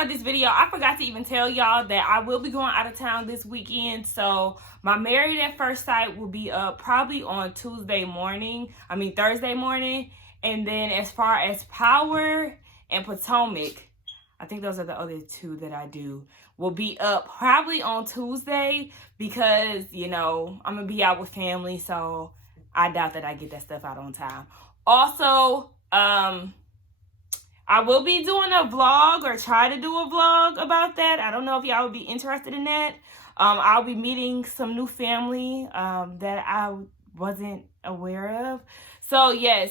start this video, I forgot to even tell y'all that I will be going out of town this weekend. So my Married at First Sight will be up probably on Thursday morning. And then as far as Power and Potomac, I think those are the other two that I do, will be up probably on Tuesday because, you know, I'm going to be out with family. So I doubt that I get that stuff out on time. Also, I will be doing a vlog or try to do a vlog about that. I don't know if y'all would be interested in that. I'll be meeting some new family that I wasn't aware of. So yes,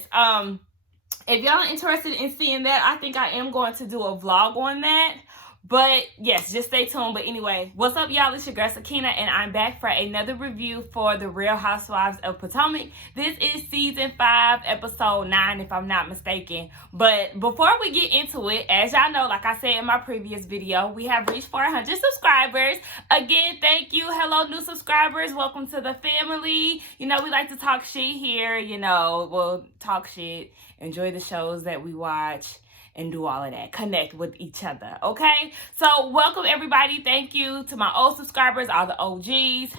if y'all are interested in seeing that, I think I am going to do a vlog on that. But yes, just stay tuned. But anyway, what's up, y'all? It's your girl Sakina, and I'm back for another review for the Real Housewives of Potomac. This is season 5, episode 9, if I'm not mistaken. But before we get into it, as y'all know, like I said in my previous video, we have reached 400 subscribers. Again, thank you. Hello, new subscribers. Welcome to the family. You know, we like to talk shit here. You know, we'll talk shit, enjoy the shows that we watch, and do all of that. Connect with each other, okay? So welcome everybody. Thank you to my old subscribers, all the OGs.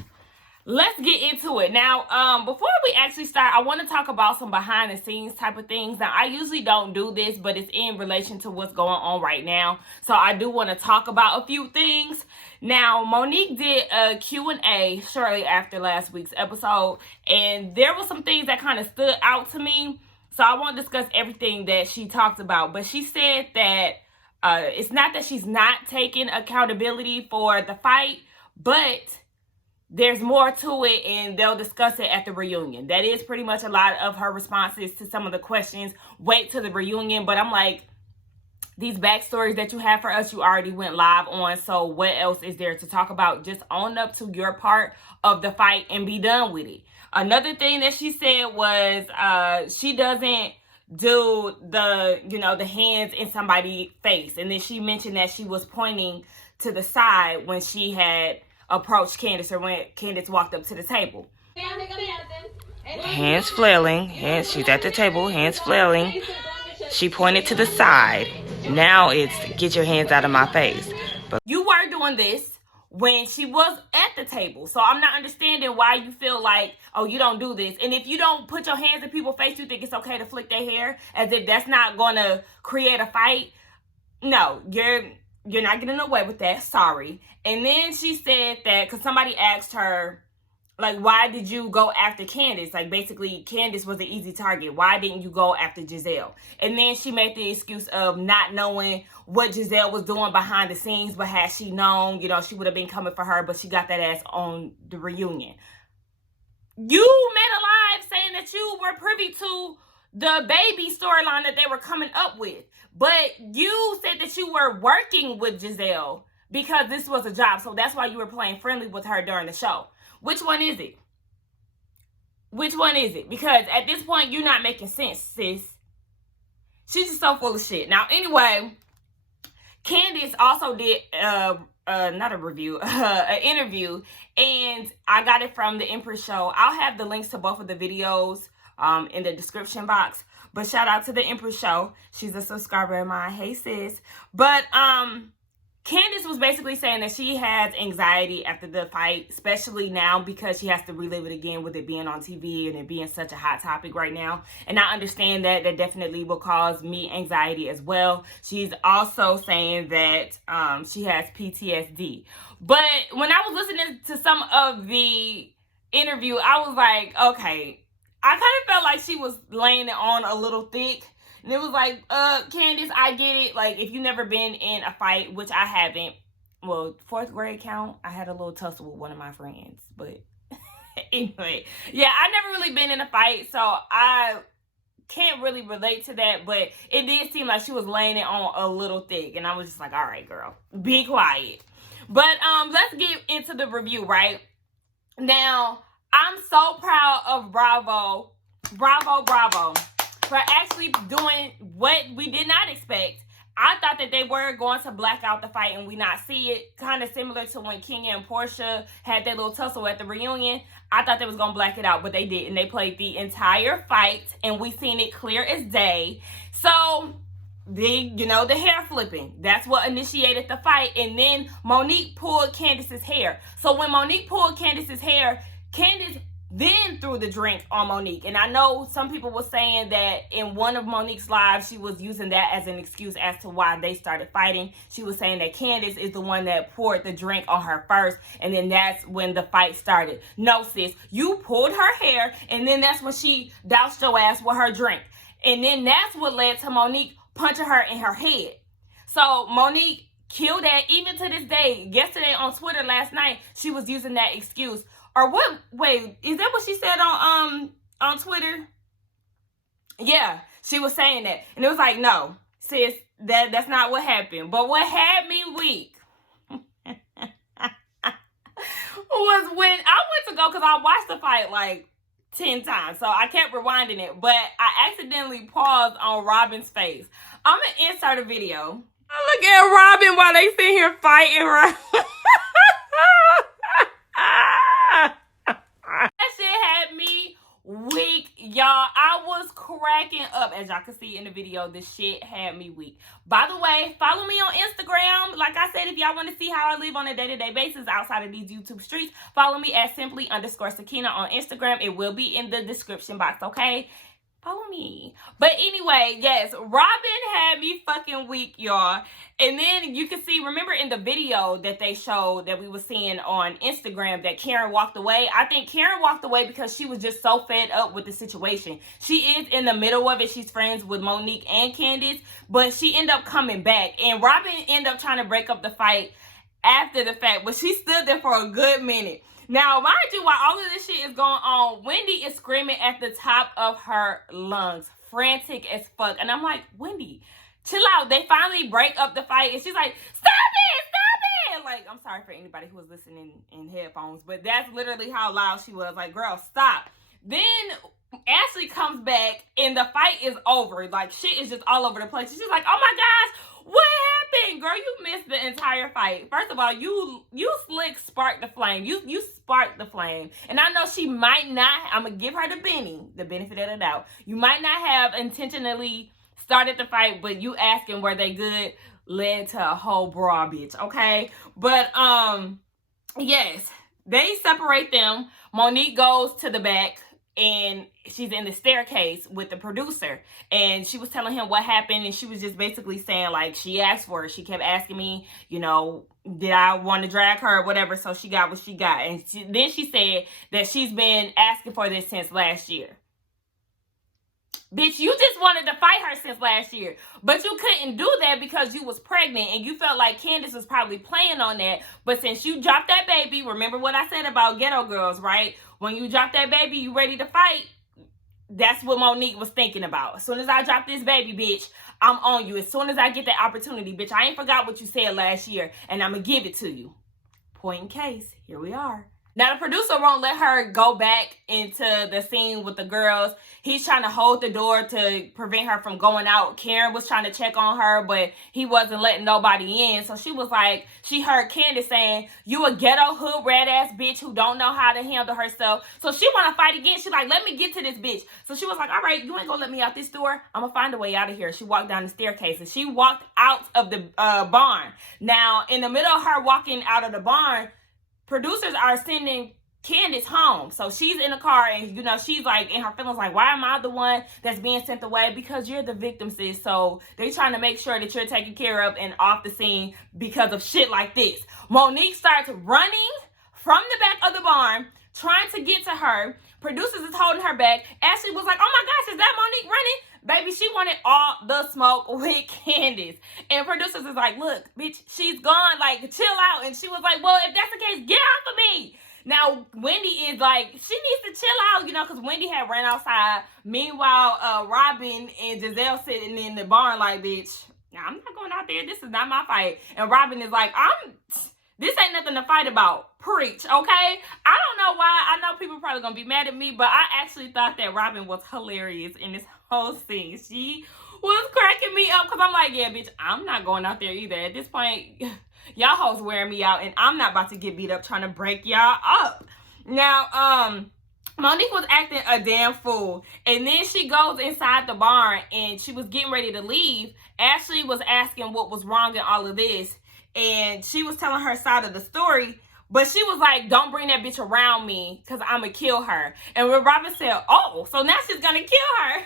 Let's get into it. Now, before we actually start, I want to talk about some behind the scenes type of things. Now, I usually don't do this, but it's in relation to what's going on right now. So I do want to talk about a few things. Now, Monique did a Q&A shortly after last week's episode, and there were some things that kind of stood out to me. So I won't discuss everything that she talked about, but she said that it's not that she's not taking accountability for the fight, but there's more to it, and they'll discuss it at the reunion. That is pretty much a lot of her responses to some of the questions. Wait till the reunion, but I'm like, these backstories that you have for us, you already went live on, so what else is there to talk about? Just own up to your part of the fight and be done with it. Another thing that she said was she doesn't do the hands in somebody's face. And then she mentioned that she was pointing to the side when she had approached Candiace, or when Candiace walked up to the table. Hands flailing. She's at the table, hands flailing. She pointed to the side. Now it's get your hands out of my face. But you were doing this when she was at the table. So I'm not understanding why you feel like, oh, you don't do this. And if you don't put your hands in people's face, you think it's okay to flick their hair as if that's not going to create a fight. No, you're not getting away with that. Sorry. And then she said that because somebody asked her, like, why did you go after Candiace? Like, basically, Candiace was an easy target. Why didn't you go after Gizelle? And then she made the excuse of not knowing what Gizelle was doing behind the scenes, but had she known, you know, she would have been coming for her, but she got that ass on the reunion. You made a live saying that you were privy to the baby storyline that they were coming up with, but you said that you were working with Gizelle because this was a job, so that's why you were playing friendly with her during the show. Which one is it? Which one is it? Because at this point, you're not making sense, sis. She's just so full of shit. Now, anyway, Candiace also did not a review, an interview, and I got it from the Empress show. I'll have the links to both of the videos in the description box. But shout out to the Empress show. She's a subscriber of mine. Hey, sis. But Candiace was basically saying that she has anxiety after the fight, especially now because she has to relive it again with it being on TV and it being such a hot topic right now. And I understand that definitely will cause me anxiety as well. She's also saying that she has PTSD. But when I was listening to some of the interview, I was like, okay, I kind of felt like she was laying it on a little thick. And it was like, Candiace, I get it. Like, if you've never been in a fight, which I haven't. Well, 4th grade count, I had a little tussle with one of my friends. But anyway, yeah, I've never really been in a fight. So I can't really relate to that. But it did seem like she was laying it on a little thick. And I was just like, all right, girl, be quiet. But let's get into the review, right? Now, I'm so proud of Bravo, for actually doing what we did not expect. I thought that they were going to black out the fight and we not see it. Kind of similar to when Kenya and Portia had their little tussle at the reunion. I thought they was going to black it out, but they didn't. They played the entire fight and we seen it clear as day. So the hair flipping. That's what initiated the fight. And then Monique pulled Candiace's hair. So when Monique pulled Candiace's hair, Candiace then threw the drink on Monique. And I know some people were saying that in one of Monique's lives, she was using that as an excuse as to why they started fighting. She was saying that Candiace is the one that poured the drink on her first, and then that's when the fight started. No, sis, you pulled her hair, and then that's when she doused your ass with her drink. And then that's what led to Monique punching her in her head. So Monique killed that. Even to this day, yesterday on Twitter last night, she was using that excuse. Or what? Wait, is that what she said on Twitter? Yeah, she was saying that. And it was like, no, sis, that's not what happened. But what had me weak was when I went to go, because I watched the fight like 10 times. So I kept rewinding it. But I accidentally paused on Robin's face. I'm going to insert a video. Look at Robin while they sit here fighting, right? That shit had me weak, y'all. I was cracking up. As y'all can see in the video, this shit had me weak. By the way, follow me on Instagram. Like I said, if y'all want to see how I live on a day-to-day basis outside of these YouTube streets, follow me at simply_Sakina on Instagram. It will be in the description box, okay? Follow me. But anyway, yes, Robin had me fucking weak, y'all. And then you can see, remember in the video that they showed that we were seeing on Instagram that Karen walked away? I think Karen walked away because she was just so fed up with the situation. She is in the middle of it. She's friends with Monique and Candiace, but she ended up coming back. And Robin ended up trying to break up the fight after the fact, but she stood there for a good minute. Now, mind you, while all of this shit is going on, Wendy is screaming at the top of her lungs, frantic as fuck. And I'm like, Wendy, chill out. They finally break up the fight, and she's like, stop it, stop it. Like, I'm sorry for anybody who was listening in headphones, but that's literally how loud she was. Like, girl, stop. Then Ashley comes back, and the fight is over. Like, shit is just all over the place. She's like, oh my gosh, what happened? Girl, you missed the entire fight. First of all, you slick sparked the flame. You sparked the flame. And I know she might not, I'm going to give her the benefit of the doubt. You might not have intentionally started the fight, but you asking were they good led to a whole bra, bitch, okay? But, yes, they separate them. Monique goes to the back, and she's in the staircase with the producer, and she was telling him what happened, and she was just basically saying, like, she asked for it. She kept asking me, you know, did I want to drag her or whatever, so she got what she got. And then she said that she's been asking for this since last year. Bitch, you just wanted to fight her since last year, but you couldn't do that because you was pregnant, and you felt like Candiace was probably playing on that. But since you dropped that baby, remember what I said about ghetto girls, right? When you drop that baby, you ready to fight. That's what Monique was thinking about. As soon as I drop this baby, bitch, I'm on you. As soon as I get that opportunity, bitch, I ain't forgot what you said last year, and I'm going to give it to you. Point in case, here we are. Now, the producer won't let her go back into the scene with the girls. He's trying to hold the door to prevent her from going out. Karen was trying to check on her, but he wasn't letting nobody in. So she was like, she heard Candiace saying, you a ghetto hood rat ass bitch who don't know how to handle herself. So she want to fight again. She's like, let me get to this bitch. So she was like, all right, you ain't gonna let me out this door. I'm gonna find a way out of here. She walked down the staircase, and she walked out of the barn. Now, in the middle of her walking out of the barn, producers are sending Candiace home. So she's in the car, and, you know, she's like in her feelings like, why am I the one that's being sent away? Because you're the victim, sis. So they're trying to make sure that you're taken care of and off the scene because of shit like this. Monique starts running from the back of the barn, trying to get to her. Producers is holding her back. Ashley was like, oh my gosh, is that Monique running? Baby, she wanted all the smoke with Candiace. And producers is like, look, bitch, she's gone. Like, chill out. And she was like, well, if that's the case, get off of me. Now, Wendy is like, she needs to chill out, you know, because Wendy had ran outside. Meanwhile, Robin and Gizelle sitting in the barn like, bitch, nah, I'm not going out there. This is not my fight. And Robin is like, this ain't nothing to fight about. Preach, okay? I don't know why. I know people are probably going to be mad at me, but I actually thought that Robin was hilarious in this whole scene. She was cracking me up because I'm like, yeah, bitch, I'm not going out there either. At this point, y'all hoes wearing me out, and I'm not about to get beat up trying to break y'all up. Now, Monique was acting a damn fool. And then she goes inside the barn and she was getting ready to leave. Ashley was asking what was wrong in all of this. And she was telling her side of the story. But she was like, don't bring that bitch around me because I'm going to kill her. And when Robin said, oh, so now she's going to kill her.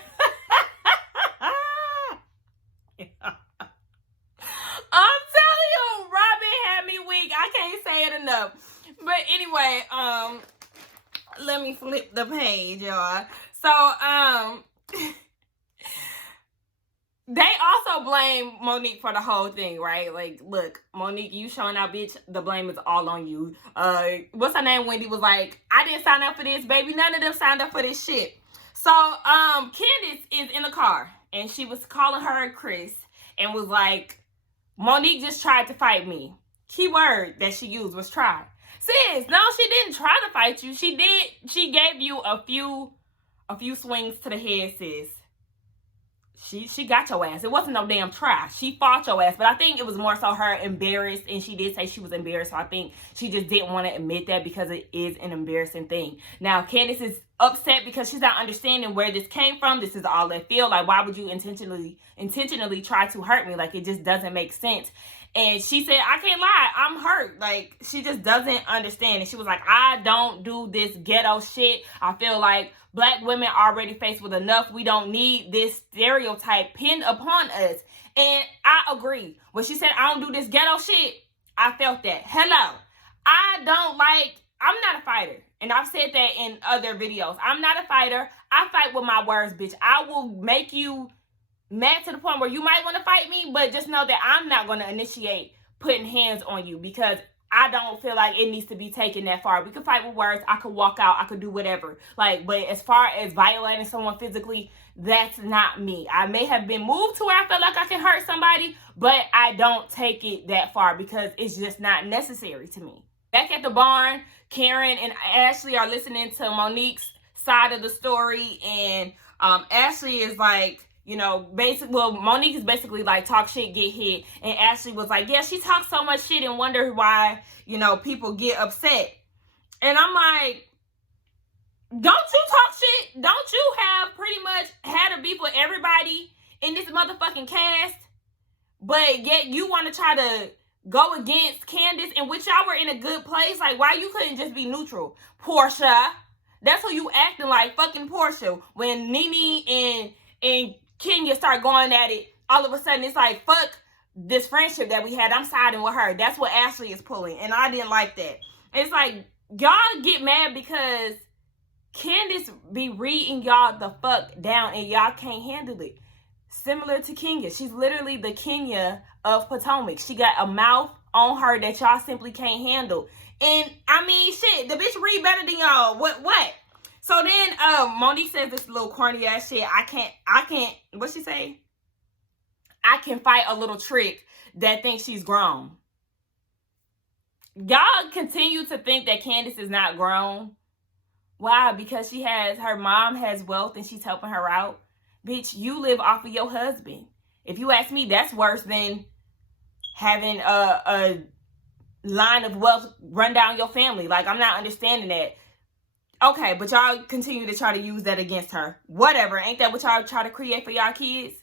I'm telling you, Robin had me weak. I can't say it enough. But anyway, let me flip the page, y'all. So, they also blame Monique for the whole thing, right? Like, look, Monique, you showing out, bitch. The blame is all on you. What's her name? Wendy was like, I didn't sign up for this, baby. None of them signed up for this shit. So, Candiace is in the car, and she was calling her Chris, and was like, Monique just tried to fight me. Key word that she used was try. Sis, no, she didn't try to fight you. She did. She gave you a few swings to the head, sis. She got your ass. It wasn't no damn try. She fought your ass. But I think it was more so her embarrassed. And she did say she was embarrassed. So I think she just didn't want to admit that because it is an embarrassing thing. Now, Candiace is upset because she's not understanding where this came from. This is all they feel. Like, why would you intentionally try to hurt me? Like, it just doesn't make sense. And she said, I can't lie, I'm hurt. Like, she just doesn't understand. And she was like, I don't do this ghetto shit. I feel like Black women already faced with enough. We don't need this stereotype pinned upon us. And I agree. When she said, I don't do this ghetto shit, I felt that. Hello. I'm not a fighter. And I've said that in other videos. I'm not a fighter. I fight with my words, bitch. I will make you mad to the point where you might want to fight me, but just know that I'm not going to initiate putting hands on you because I don't feel like it needs to be taken that far. We could fight with words. I could walk out. I could do whatever. Like, but as far as violating someone physically, that's not me. I may have been moved to where I feel like I can hurt somebody, but I don't take it that far because it's just not necessary to me. Back at the barn, Karen and Ashley are listening to Monique's side of the story, and Ashley is like, you know, Monique is basically like, talk shit, get hit. And Ashley was like, yeah, she talks so much shit and wonder why, you know, people get upset. And I'm like, don't you talk shit? Don't you have pretty much had a beef with everybody in this motherfucking cast? But yet you want to try to go against Candiace, in which y'all were in a good place? Like, why you couldn't just be neutral? Portia. That's who you acting like, fucking Portia. When Nene and Kenya start going at it, all of a sudden it's like, fuck this friendship that we had. I'm siding with her. That's what Ashley is pulling. And I didn't like that. It's like, y'all get mad because Candiace be reading y'all the fuck down and y'all can't handle it. Similar to Kenya. She's literally the Kenya of Potomac. She got a mouth on her that y'all simply can't handle. And I mean, shit, the bitch read better than y'all. What? So then Monique says this little corny ass shit. I can't, what'd she say? I can fight a little trick that thinks she's grown. Y'all continue to think that Candiace is not grown. Why? Because her mom has wealth and she's helping her out. Bitch, you live off of your husband. If you ask me, that's worse than having a line of wealth run down your family. Like, I'm not understanding that. Okay, but y'all continue to try to use that against her. Whatever. Ain't that what y'all try to create for y'all kids?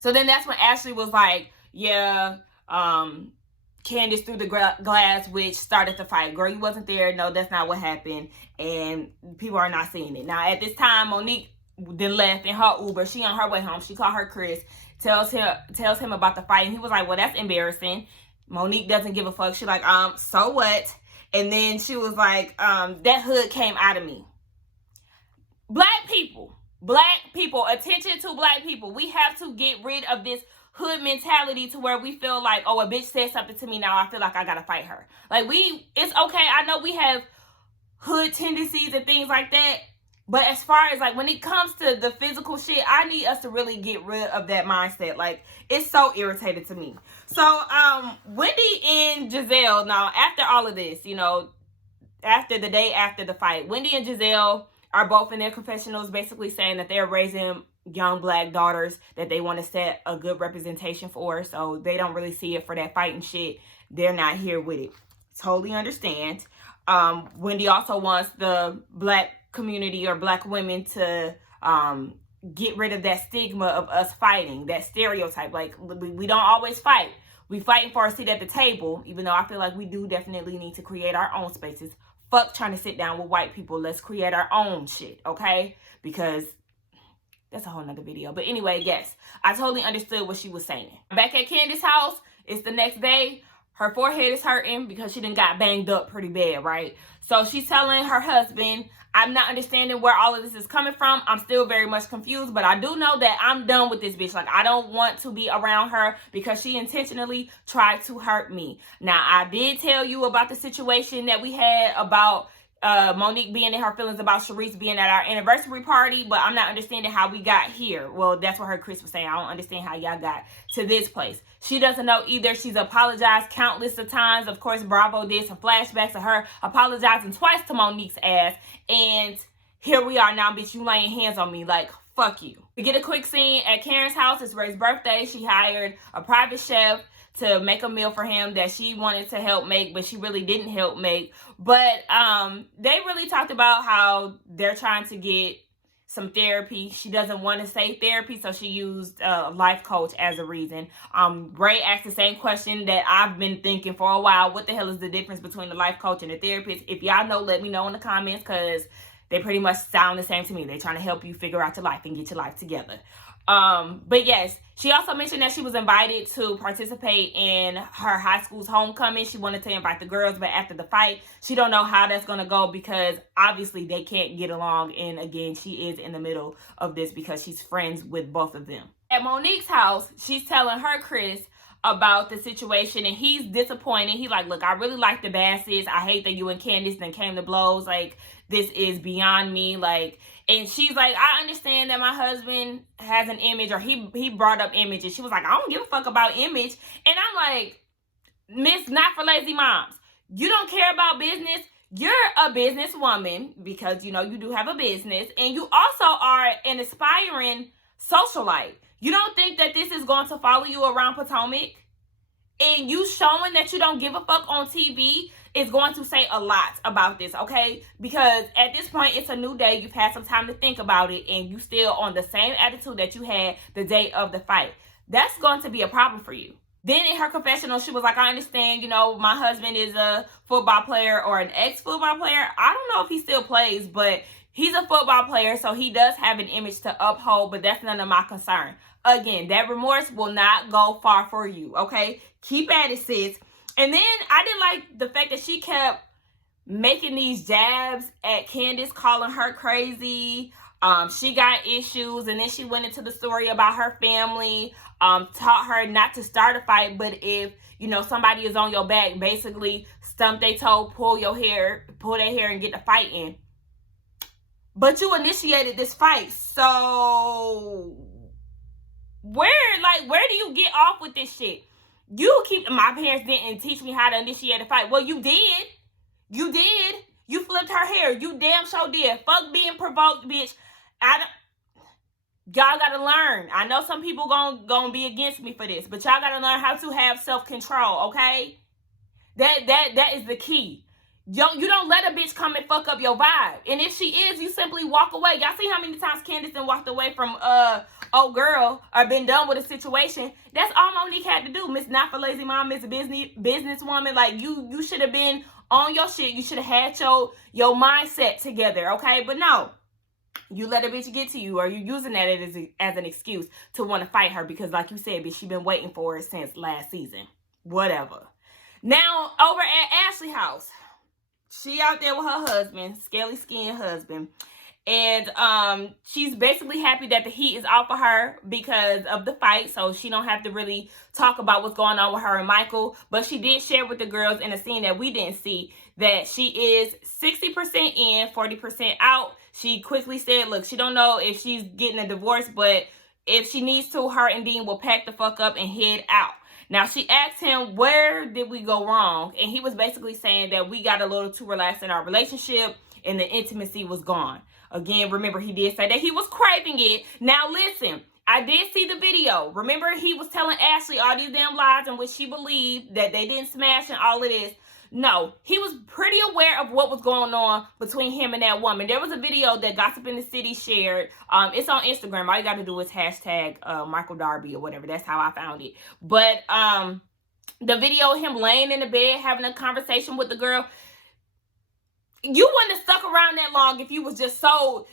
So then that's when Ashley was like, yeah, Candiace threw the glass, which started the fight. Girl, you wasn't there. No, that's not what happened. And people are not seeing it. Now, at this time, Monique then left in her Uber. She on her way home. She called her Chris. Tells him about the fight. And he was like, well, that's embarrassing. Monique doesn't give a fuck. She like, so what? And then she was like, that hood came out of me. Black people, attention to black people. We have to get rid of this hood mentality to where we feel like, oh, a bitch said something to me, now I feel like I gotta fight her. Like, it's okay. I know we have hood tendencies and things like that. But as far as, like, when it comes to the physical shit, I need us to really get rid of that mindset. Like, it's so irritating to me. So, Wendy and Gizelle, now, after all of this, you know, after the day after the fight, Wendy and Gizelle are both in their confessionals basically saying that they're raising young black daughters that they want to set a good representation for. So, they don't really see it for that fighting shit. They're not here with it. totally understand. Wendy also wants the black community or black women to get rid of that stigma of us fighting, that stereotype. Like, we don't always fight. We fighting for a seat at the table, even though I feel like we do definitely need to create our own spaces. Fuck trying to sit down with white people. Let's create our own shit, okay? Because that's a whole nother video. But anyway, yes, I totally understood what she was saying. Back at Candiace's house, it's the next day. Her forehead is hurting because she done got banged up pretty bad, right? So she's telling her husband, I'm not understanding where all of this is coming from. I'm still very much confused, but I do know that I'm done with this bitch. Like, I don't want to be around her because she intentionally tried to hurt me. Now, I did tell you about the situation that we had about Monique being in her feelings about Sharice being at our anniversary party, but I'm not understanding how we got here. Well, that's what her Chris was saying. I don't understand how y'all got to this place. She doesn't know either. She's apologized countless of times. Of course, Bravo did some flashbacks of her apologizing twice to Monique's ass, and here we are now, bitch, you laying hands on me. Like, fuck you. We get a quick scene at Karen's house. It's Ray's birthday. She hired a private chef to make a meal for him that she wanted to help make, but she really didn't help make. But they really talked about how they're trying to get some therapy. She doesn't want to say therapy, so she used a life coach as a reason. Ray asked the same question that I've been thinking for a while. What the hell is the difference between the life coach and the therapist? If y'all know, let me know in the comments, because they pretty much sound the same to me. They're trying to help you figure out your life and get your life together. But yes, she also mentioned that she was invited to participate in her high school's homecoming. She wanted to invite the girls, but after the fight, she don't know how that's going to go because obviously they can't get along. And again, she is in the middle of this because she's friends with both of them. At Monique's house, she's telling her Chris about the situation, and he's disappointed. He's like, look, I really like the Bassett's. I hate that you and Candiace then came to blows. Like, this is beyond me. Like, and she's like, I understand that my husband has an image, or he brought up image, and she was like, I don't give a fuck about image. And I'm like, Miss Not For Lazy Moms, you don't care about business. You're a businesswoman because, you know, you do have a business, and you also are an aspiring socialite. You don't think that this is going to follow you around Potomac? And you showing that you don't give a fuck on TV is going to say a lot about this, okay? Because at this point, it's a new day. You've had some time to think about it, and you still on the same attitude that you had the day of the fight. That's going to be a problem for you. Then in her confessional, she was like, I understand, you know, my husband is a football player or an ex-football player. I don't know if he still plays, but he's a football player, so he does have an image to uphold, but that's none of my concern. Again, that remorse will not go far for you, okay? Keep at it, sis. And then I didn't like the fact that she kept making these jabs at Candiace, calling her crazy. She got issues, and then she went into the story about her family, taught her not to start a fight, but if, you know, somebody is on your back, basically stump their toe, pull their hair and get the fight in. But you initiated this fight, so where do you get off with this shit? You keep, my parents didn't teach me how to initiate a fight. Well, you did. You did. You flipped her hair. You damn sure did. Fuck being provoked, bitch. Y'all gotta learn. I know some people gonna be against me for this, but y'all gotta learn how to have self-control, okay? That is the key. You don't let a bitch come and fuck up your vibe. And if she is, you simply walk away. Y'all see how many times Candiace done walked away from old girl or been done with a situation? That's all Monique had to do. Miss Not For Lazy Mom, Miss Businesswoman. Like, you should have been on your shit. You should have had your mindset together, okay? But no. You let a bitch get to you, or you using that as an excuse to want to fight her because, like you said, bitch, she been waiting for it since last season. Whatever. Now, over at Ashley's house, she out there with her husband, scaly skin husband. And she's basically happy that the heat is off of her because of the fight. So she don't have to really talk about what's going on with her and Michael. But she did share with the girls in a scene that we didn't see that she is 60% in, 40% out. She quickly said, look, she don't know if she's getting a divorce, but if she needs to, her and Dean will pack the fuck up and head out. Now, she asked him, where did we go wrong? And he was basically saying that we got a little too relaxed in our relationship and the intimacy was gone. Again, remember, he did say that he was craving it. Now, listen, I did see the video. Remember, he was telling Ashley all these damn lies in which she believed that they didn't smash and all of this. No, he was pretty aware of what was going on between him and that woman. There was a video that Gossip in the City shared. It's on Instagram. All you got to do is hashtag Michael Darby or whatever. That's how I found it. But the video of him laying in the bed having a conversation with the girl, you wouldn't have stuck around that long if you was just so,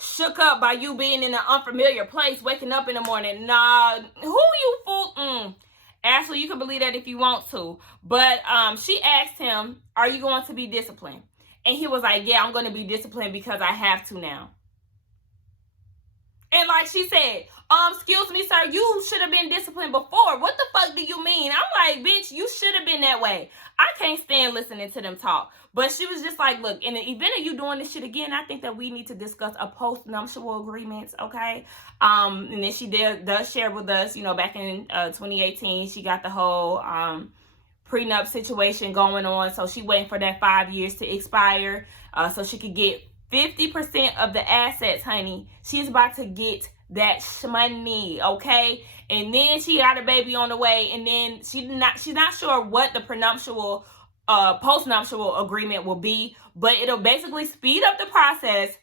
shook up by you being in an unfamiliar place, waking up in the morning. Nah, who you fool? Ashley, you can believe that if you want to. But she asked him, are you going to be disciplined? And he was like, yeah, I'm going to be disciplined because I have to now. And like she said, excuse me, sir, you should have been disciplined before. What the fuck do you mean? I'm like, bitch, you should have been that way. I can't stand listening to them talk. But she was just like, look, in the event of you doing this shit again, I think that we need to discuss a post-nuptial agreements, okay? And then she does share with us, back in 2018, she got the whole prenup situation going on. So she waiting for that 5 years to expire so she could get 50% of the assets, honey. She's about to get that money, okay? And then she got a baby on the way, and then she's not sure what the prenuptial post-nuptial agreement will be, but it'll basically speed up the process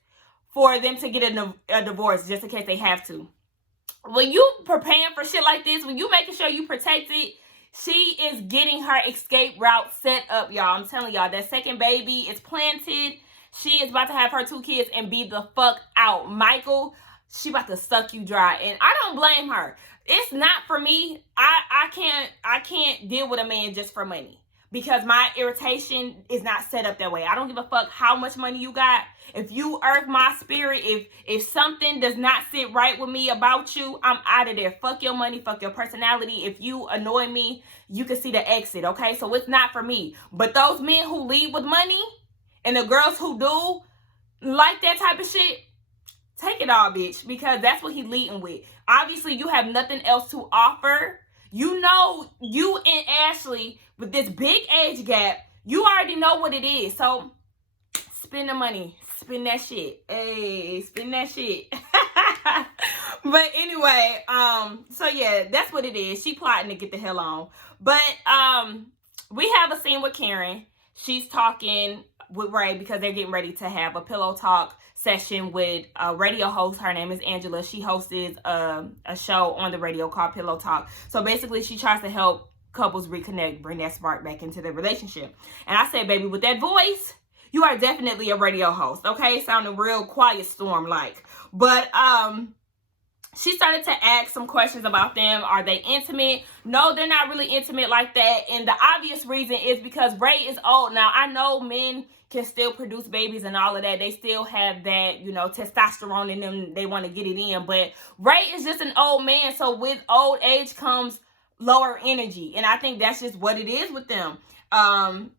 for them to get a divorce just in case they have to. When you preparing for shit like this, when you making sure you protect it, she is getting her escape route set up, y'all. I'm telling y'all, that second baby is planted. She is about to have her 2 kids and be the fuck out. Michael, she about to suck you dry. And I don't blame her. It's not for me. I can't deal with a man just for money. Because my irritation is not set up that way. I don't give a fuck how much money you got. If you irk my spirit, if something does not sit right with me about you, I'm out of there. Fuck your money, fuck your personality. If you annoy me, you can see the exit, okay? So it's not for me. But those men who lead with money and the girls who do like that type of shit, take it all, bitch. Because that's what he's leading with. Obviously, you have nothing else to offer. You and Ashley, with this big age gap, you already know what it is. So, spend the money. Spend that shit. Hey, spend that shit. But anyway, so yeah, that's what it is. She plotting to get the hell on. But, we have a scene with Karen. She's talking with Ray because they're getting ready to have a pillow talk session with a radio host. Her name is Angela. She hosts a show on the radio called Pillow Talk. So basically, she tries to help couples reconnect, bring that spark back into their relationship. And I said, baby, with that voice, you are definitely a radio host, okay? Sounding real Quiet Storm-like. But she started to ask some questions about them. Are they intimate? No, they're not really intimate like that. And the obvious reason is because Ray is old. Now, I know men can still produce babies and all of that. They still have that, testosterone in them. They want to get it in. But Ray is just an old man. So with old age comes lower energy. And I think that's just what it is with them.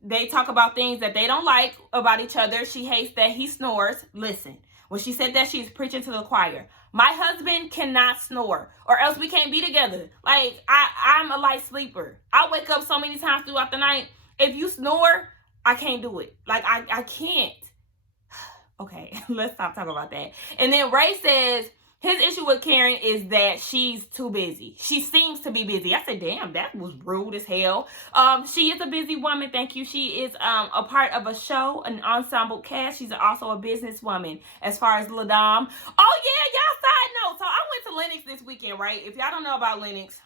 They talk about things that they don't like about each other. She hates that he snores. Listen, when she said that, she's preaching to the choir. My husband cannot snore or else we can't be together. Like, I'm a light sleeper. I wake up so many times throughout the night. If you snore, I can't do it. Like, I can't. Okay, let's stop talking about that. And then Ray says his issue with Karen is that she's too busy. She seems to be busy. I said, damn, that was rude as hell. She is a busy woman. Thank you. She is a part of a show, an ensemble cast. She's also a businesswoman as far as LaDame. Oh, yeah, y'all, side note. So I went to Lenox this weekend, right? If y'all don't know about Lenox,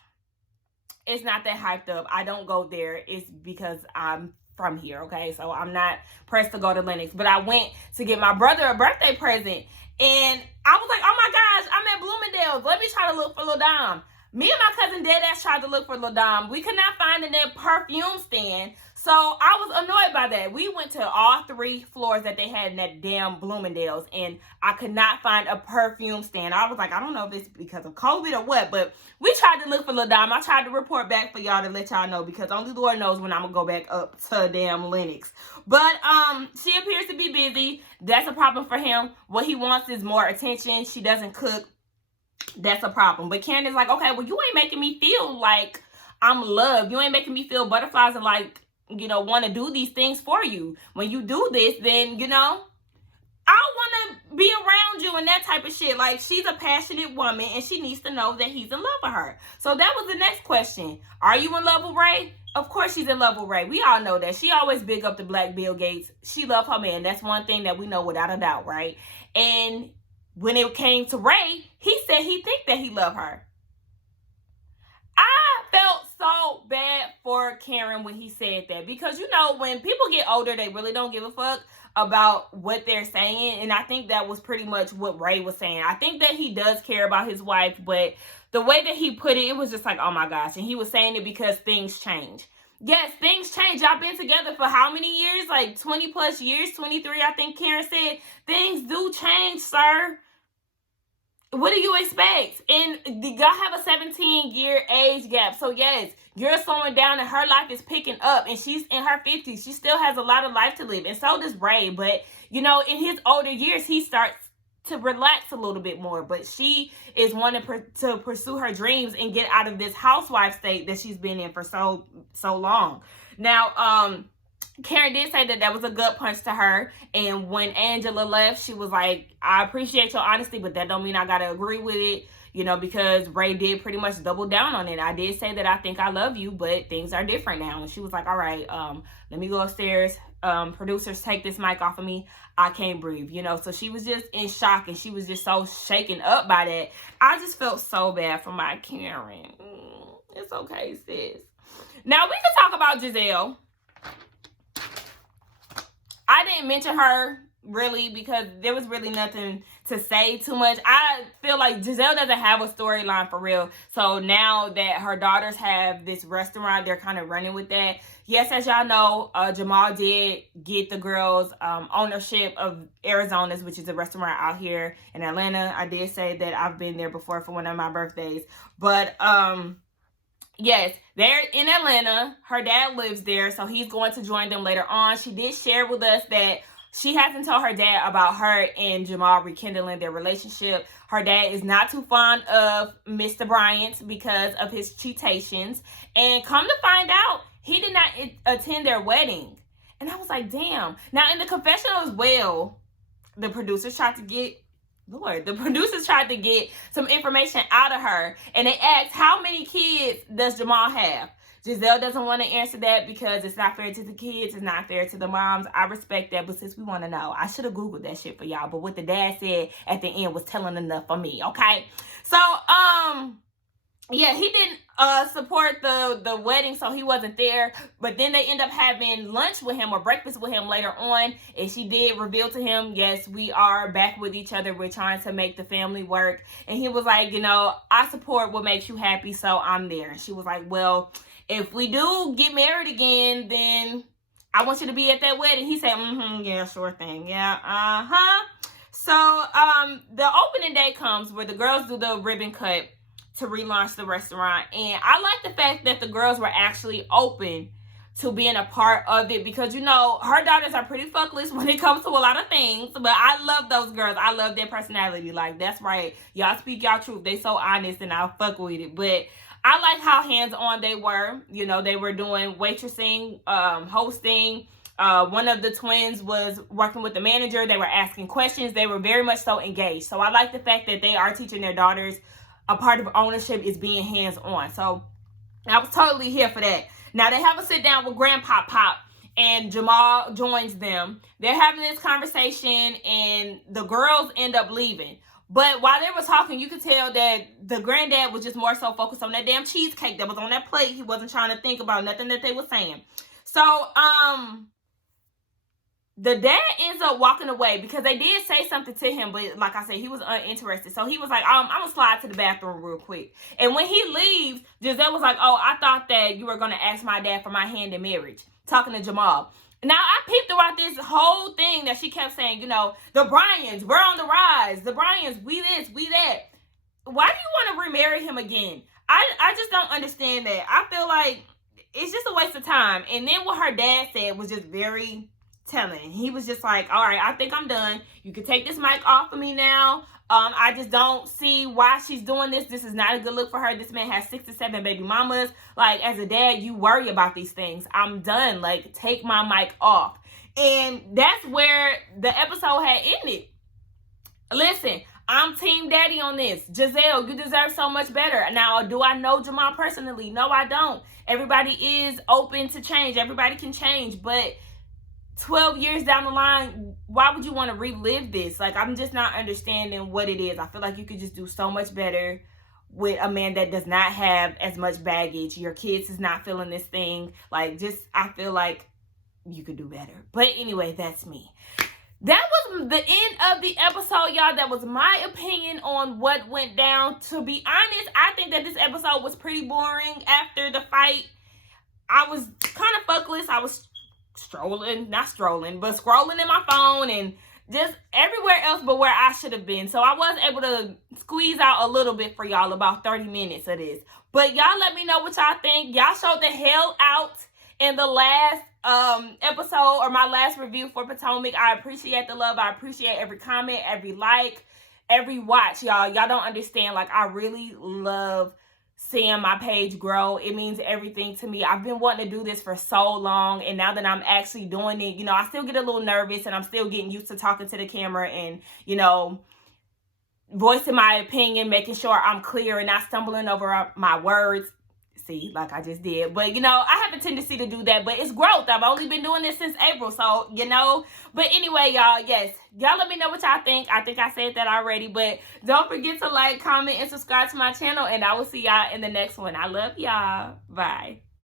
it's not that hyped up. I don't go there. It's because I'm from here, okay? So I'm not pressed to go to Lenox. But I went to get my brother a birthday present. And I was like, oh my gosh, I'm at Bloomingdale's. Let me try to look for LaDame. Me and my cousin Deadass tried to look for LaDame. We could not find in their perfume stand. So I was annoyed by that. We went to all 3 floors that they had in that damn Bloomingdale's. And I could not find a perfume stand. I was like, I don't know if it's because of COVID or what. But we tried to look for LaDame. I tried to report back for y'all to let y'all know. Because only the Lord knows when I'm going to go back up to damn Lenox. But she appears to be busy. That's a problem for him. What he wants is more attention. She doesn't cook. That's a problem. But Candiace is like, okay, well, you ain't making me feel like I'm loved. You ain't making me feel butterflies and like, want to do these things for you. When you do this, then, I want to be around you and that type of shit. Like, she's a passionate woman and she needs to know that he's in love with her. So that was the next question. Are you in love with Ray? Of course she's in love with Ray. We all know that. She always big up the Black Bill Gates. She loved her man. That's one thing that we know without a doubt, right? And when it came to Ray, he said he think that he loved her. I felt so bad for Karen when he said that, because you know, when people get older, they really don't give a fuck about what they're saying. And I think that was pretty much what Ray was saying. I think that he does care about his wife, but the way that he put it, it was just like, oh my gosh. And he was saying it because things change. Yes, things change. Y'all been together for how many years? Like 20 plus years, 23, I think Karen said. Things do change, sir. What do you expect? And y'all have a 17-year age gap. So yes, you're slowing down and her life is picking up, and she's in her 50s. She still has a lot of life to live, and so does Ray. But you know, in his older years, he starts to relax a little bit more. But she is wanting to pursue her dreams and get out of this housewife state that she's been in for so long. Now, Karen did say that was a gut punch to her. And when Angela left, she was like, I appreciate your honesty, but that don't mean I gotta agree with it. You know, because Ray did pretty much double down on it. I did say that I think I love you, but things are different now. And she was like, all right, let me go upstairs. Producers, take this mic off of me. I can't breathe, you know. So she was just in shock, and she was just so shaken up by that. I just felt so bad for my Karen. It's okay, sis. Now we can talk about Gizelle. I didn't mention her really because there was really nothing to say too much. I feel like Gizelle doesn't have a storyline for real. So now that her daughters have this restaurant, they're kind of running with that. Yes, as y'all know, Jamal did get the girls ownership of Arizona's, which is a restaurant out here in Atlanta. I did say that I've been there before for one of my birthdays. But yes, they're in Atlanta. Her dad lives there, so he's going to join them later on. She did share with us that she hasn't told her dad about her and Jamal rekindling their relationship. Her dad is not too fond of Mr. Bryant because of his cheatations. And come to find out, he did not attend their wedding. And I was like, damn. Now, in the confessional as well, the producers tried to get some information out of her. And they asked, how many kids does Jamal have? Gizelle doesn't want to answer that because it's not fair to the kids. It's not fair to the moms. I respect that, but since we want to know, I should have Googled that shit for y'all. But what the dad said at the end was telling enough for me, okay? So, yeah, he didn't support the wedding, so he wasn't there. But then they end up having lunch with him or breakfast with him later on. And she did reveal to him, yes, we are back with each other. We're trying to make the family work. And he was like, you know, I support what makes you happy, so I'm there. And she was like, well, if we do get married again, then I want you to be at that wedding. He said, yeah, sure thing. Yeah, So the opening day comes where the girls do the ribbon cut to relaunch the restaurant. And I like the fact that the girls were actually open to being a part of it, because, you know, her daughters are pretty fuckless when it comes to a lot of things. But I love those girls. I love their personality. Like, that's right. Y'all speak y'all truth. They so honest, and I'll fuck with it. But I like how hands-on they were. You know, they were doing waitressing, hosting. One of the twins was working with the manager. They were asking questions. They were very much so engaged. So I like the fact that they are teaching their daughters a part of ownership is being hands-on. So I was totally here for that. Now they have a sit-down with Grandpa Pop, and Jamal joins them. They're having this conversation, and the girls end up leaving. But while they were talking, you could tell that the granddad was just more so focused on that damn cheesecake that was on that plate. He wasn't trying to think about nothing that they were saying. So, the dad ends up walking away because they did say something to him, but like I said, he was uninterested. So he was like, I'm going to slide to the bathroom real quick. And when he leaves, Gizelle was like, oh, I thought that you were going to ask my dad for my hand in marriage, talking to Jamal. Now, I peeped throughout this whole thing that she kept saying, you know, the Bryans, we're on the rise. The Bryans, we this, we that. Why do you want to remarry him again? I just don't understand that. I feel like it's just a waste of time. And then what her dad said was just very telling. He was just like, all right, I think I'm done. You can take this mic off of me now. I just don't see why she's doing this. This is not a good look for her. This man has 6 to 7 baby mamas. Like, as a dad, you worry about these things. I'm done. Like, take my mic off. And that's where the episode had ended. Listen, I'm team daddy on this. Gizelle, you deserve so much better. Now, do I know Jamal personally? No, I don't. Everybody is open to change. Everybody can change. But 12 years down the line, why would you want to relive this? Like, I'm just not understanding what it is. I feel like you could just do so much better with a man that does not have as much baggage. Your kids is not feeling this thing. Like, just, I feel like you could do better. But anyway, that's me. That was the end of the episode, y'all. That was my opinion on what went down. To be honest, I think that this episode was pretty boring after the fight. I was kind of fuckless. I was scrolling in my phone and just everywhere else but where I should have been. So I was able to squeeze out a little bit for y'all, about 30 minutes of this. But y'all let me know what y'all think. Y'all showed the hell out in the last episode, or my last review for Potomac. I appreciate the love. I appreciate every comment, every like, every watch, y'all. Y'all don't understand. Like, I really love seeing my page grow. It means everything to me. I've been wanting to do this for so long, and now that I'm actually doing it, you know, I still get a little nervous, and I'm still getting used to talking to the camera and, you know, voicing my opinion, making sure I'm clear and not stumbling over my words. See, like I just did. But, you know, I have a tendency to do that, but it's growth. I've only been doing this since April, so, you know. But anyway, y'all, yes, y'all let me know what y'all think. I think I said that already, but don't forget to like, comment, and subscribe to my channel, and I will see y'all in the next one. I love y'all. Bye.